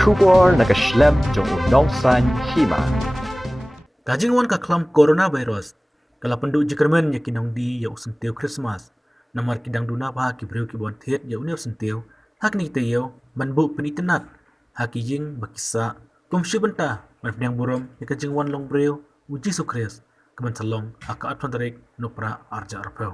Kubor nakaslem jong udongsan Hima. Kajingwan ka klam coronavirus. Kala penduk jikermen ya kinong di ya Syntiew Khristmas. Namar kidang duna pa ki breu ki bon thet ya uneu Syntiew. Hak ni tayo banbu penitenat. Hak jing bakisa kumsyu benta man pedang burom ya kajingwan long breu uji sukres. Keban salong aka atfantarik nopra arja arpeu.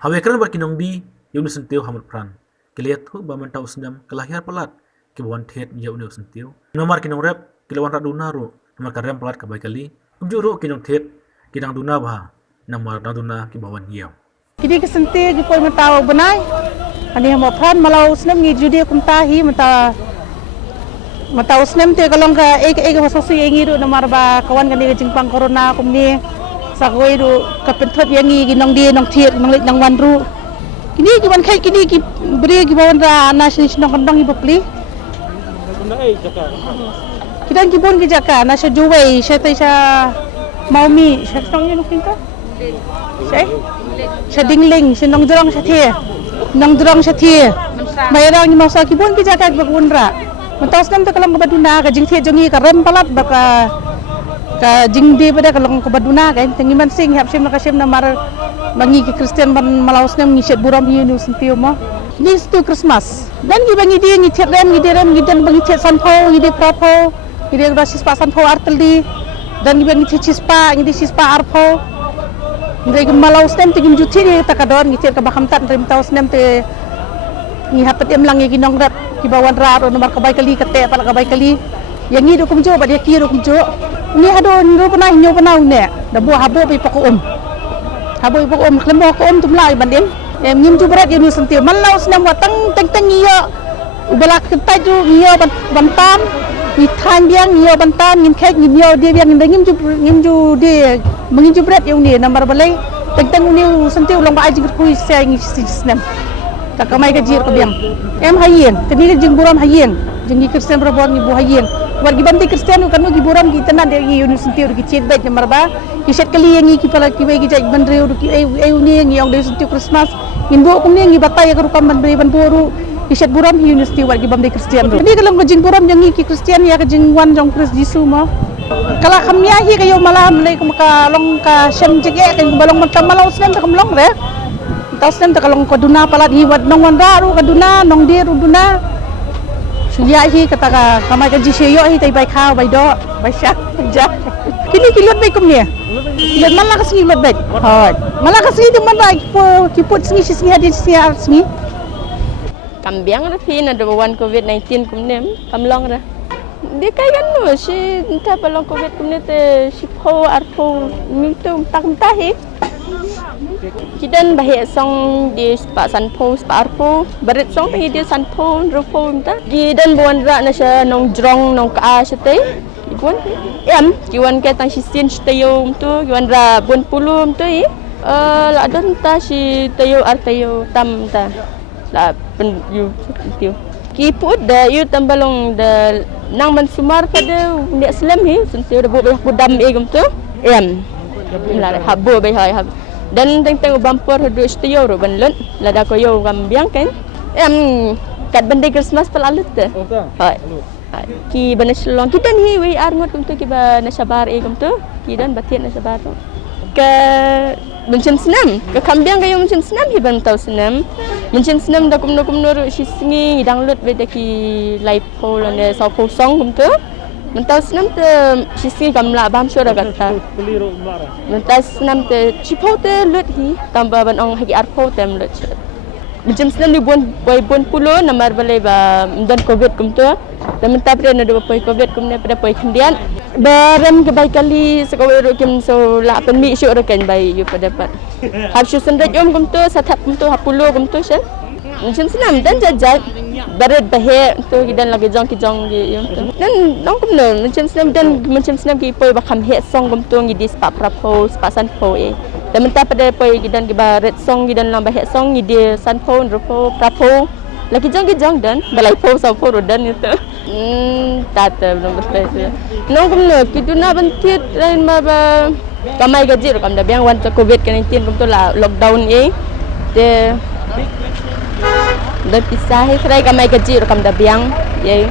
Hawe kran bar kinong di ya uneu Syntiew hamut pran. Kiliat hu ba man tau sendam kelahir pelat ki bon thet ya uneu Syntiew. Namar kinong rep kilawan raduna ro. Namar karem pelat ka bai kali. Kumjuro kinong thet kidang duna bah namar duna ki bawan hiau. Kini ke Syntiew ki poi mata benai. Ani mo pran malau snem ngi judi kumta hi mata snem te kalong ka ek masosi ngi ru namar ba kawan kan ni Jingpang corona kumni sakoi ru ka pentot yang ngi ginong di nong thiet nong lit nang wan ru. Kini ki ban khai kini ki beri ki bawan ra national nong kandong hi bapli. Kita ki bon ki jaka na sha juwei sha tai sha maumi sha tong ni nukin ka. Sha dingling sha nong drong sha thie. Nong drong sha thie. Mayarang ni masa ki bon ki jaka ki bakun ra. Mentas nam ta kalam ka baduna ka jing thie jongi ka rem palat baka ka jing di pada kalong ka baduna ka tengi man sing hap sim ka sim namar bangi ki Kristian ban malaus nam ngi set buram hi nu Syntiew mo. Ni stu Khristmas. Dan ki bangi di ngi thet rem ngi di rem ngi dan bangi thet sanpho ngi di prapo ngi di basis pa sanpho arteldi dan ki bangi thet sispa ngi di sispa arpho ngi malaus nam tingim juthi ni takadon ngi thet ka bakam tat rem taus nam te ngi hapet em lang ngi nong rap ki bawan ra ro nomor ka bai kali kate pala ka bai kali yang ngi do kumjo ba dia ki do kumjo ni hado ro pana nyo pana ne da bo habo pi pakom habo pi pakom klemo ko om tumlai banding em ngim ju berat ya nu Syntiew malau senam watang teng iyo ubala kentai ju iyo bantam ni than biang iyo bantam ngin kek ngin iyo dia biang ngim ju dia mengin ju berat ya ni nambar balai teng ni Syntiew long ba ajing ku se ngi senam tak kamai ka jir ka biang em hayen teni ka jing buram hayen jing ki Kristian robor ni bu hayen wargi banti Kristian kan gi buram gi tenan de gi nu Syntiew gi chet bet namar ba ki set kali ngi ki pala ki bai gi jaj bandreu ki ai ni ngi ong de Syntiew Khristmas Indo kumni ngi batay ka rupam ban ban boru iset buram hi university wargi bam de Kristian ro. Ni kalong jing buram yang ki Kristian ya ka jing wan jong Kris Jisu mo. Kala khamya hi kayo malam lay kum ka long ka syam jige kan balong matam malaw snem ta kamlong re. Tas nem ta kalong ko duna palat hi wad nong wan ru ka duna nong di ru duna. Suya hi kata ka kamay ka jiseyo hi tay bai khaw bai do bai syak ja. Kini kilot bai kum ni. Kilot malakas ngi lot bai. Hot. Malakas ngi man bai kiput singi singi hadis singi singi. Kambiang na pin ada bawan COVID-19 kumnem kamlong ra. Di kayan no si entah balong COVID kumne te si pho arpho mintu tak tahi. Kidan bahaya song di spa sanpho spa arpho barit song pi di sanpho rupho minta. Kidan bawan ra na siya nong drong nong ka siya te. Ibuan kiwan ka tang si sin tayo tu kiwan ra buan pulum tu la don ta si tayo ar tayo tam ta. La pen yu Syntiew ki put da yu tambalong da nang man sumar pada ndak slam hi Syntiew da bo budam gum tu la habo bai hai dan teng bumper do Syntiew ro ban lut la da ko yo gambiang kan kat bende Khristmas pelalut te hai ki banaslong kita ni wi ar ngot kum tu ki ba nasabar gum tu ki dan batian nasabar ke mencem senam ke kambiang kayo mencem senam hi ban tau senam mencem senam da kumno ru si singi dang lut be ki live poll ne sau ko song kum tu mentau senam te si singi kamla bam sura kata mentau senam te chipo te lut hi tambah ban ong hagi arpo tem lut mencem senam di buan pulo namar balai ba dan covid kum tu dan mentau pre na do poi covid kum ne pada poi kendian barem ke baik kali sekawai ro kim so la pen mi syuk rekan bai yu pada dapat hab syu sendet yom kum tu satap kum tu hapulo kum tu sen mencem senam dan jajat baret bahe tu kidan lagi jong ki yum tu dan nong kum no mencem senam ki poi bakam he song kum tu ngi dis pa prapo spa sanpo dan mentah pada poi kidan ki baret song kidan lam bahe song ngi di sanpo ropo prapo lagi jong dan balai po sau po rodan itu tata belum betul nong kum no kiduna bentit lain ba kamai gaji kam da biang wan COVID-19 kum tu la lockdown de pisah serai kamai gaji kam da biang ye